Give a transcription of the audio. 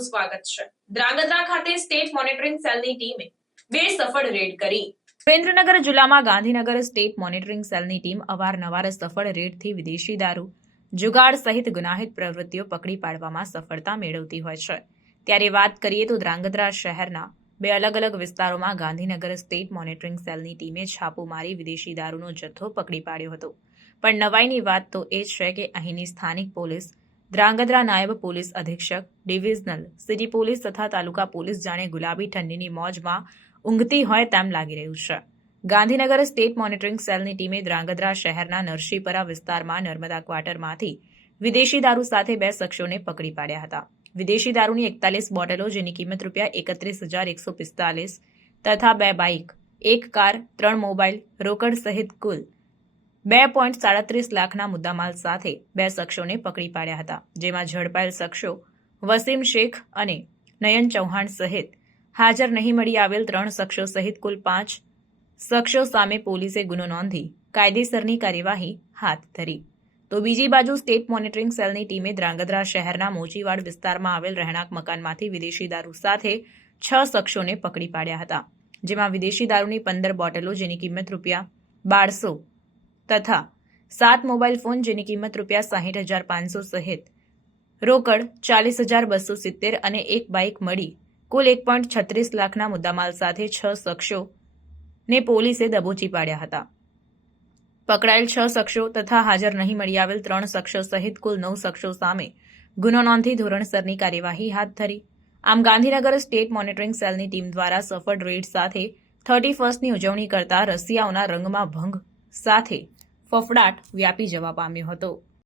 આપનું સ્વાગત છે। ધ્રાંગધ્રા ખાતે સ્ટેટ મોનિટરિંગ સેલની ટીમે બે સફળ રેડ કરી। સુરેન્દ્રનગર જિલ્લામાં ગાંધીનગર સ્ટેટ મોનિટરિંગ સેલની ટીમ અવારનવાર સફળ રેડથી વિદેશી દારૂ, જુગાડ સહિત ગુનાહિત પ્રવૃત્તિઓ પકડી પાડવામાં સફળતા મેળવતી હોય છે। ત્યારે વાત કરીએ તો ધ્રાંગધ્રા શહેરના બે અલગ અલગ વિસ્તારોમાં ગાંધીનગર સ્ટેટ મોનિટરિંગ સેલની ટીમે છાપો મારી વિદેશી દારૂનો જથ્થો પકડી પાડ્યો હતો। પણ નવાઈની વાત તો એ છે કે અહીંની સ્થાનિક પોલીસ, ધ્રાંગધ્રા નાયબ પોલીસ અધિક્ષક, ડિવિઝનલ, સિટી પોલીસ તથા તાલુકા પોલીસ જાણે ગુલાબી ઠંડીની મોજમાં ઊંઘતી હોય તેમ લાગી રહ્યું છે। ગાંધીનગર સ્ટેટ મોનિટરિંગ સેલની ટીમે ધ્રાંગધ્રા શહેરના નરસીપરા વિસ્તારમાં નર્મદા ક્વાર્ટરમાંથી વિદેશી દારૂ સાથે બે શખ્સોને પકડી પાડ્યા હતા। વિદેશી દારૂની 41 બોટલો જેની કિંમત ₹31,145 તથા 2 બાઇક, 1 કાર, 3 મોબાઈલ, રોકડ સહિત કુલ 2.37 લાખના મુદ્દામાલ સાથે બે શખ્સોને પકડી પાડ્યા હતા। જેમાં ઝડપાયેલ શખ્સો વસીમ શેખ અને નયન ચૌહાણ સહિત હાજર નહીં મળી આવેલ 3 શખ્સો સહિત કુલ 5 શખ્સો સામે પોલીસે ગુનો નોંધી કાયદેસરની કાર્યવાહી હાથ ધરી। તો બીજી બાજુ સ્ટેટ મોનિટરિંગ સેલની ટીમે ધ્રાંગધ્રા શહેરના મોચીવાડ વિસ્તારમાં આવેલ રહેણાંક મકાનમાંથી વિદેશી દારૂ સાથે 6 શખ્સોને પકડી પાડ્યા હતા। જેમાં વિદેશી દારૂની 15 બોટલો જેની કિંમત ₹1200 તથા 7 મોબાઈલ ફોન જેની કિંમત ₹60,500 સહિત રોકડ 40,270 અને 1 બાઇક મળી કુલ 1.36 લાખના મુદ્દામાલ સાથે 6 શખ્સોને પોલીસે દબોચી પાડ્યા હતા। પકડાયેલ 6 શખ્સો તથા હાજર નહીં મળી આવેલ 3 શખ્સો સહિત કુલ 9 શખ્સો સામે ગુનો નોંધી ધોરણસરની કાર્યવાહી હાથ ધરી। આમ ગાંધીનગર સ્ટેટ મોનિટરિંગ સેલની ટીમ દ્વારા સફળ રેડ સાથે 31સ્ટની ઉજવણી કરતા રસિયાઓના રંગમાં ભંગ સાથે ફફડાટ વ્યાપી જવા પામ્યો હતો।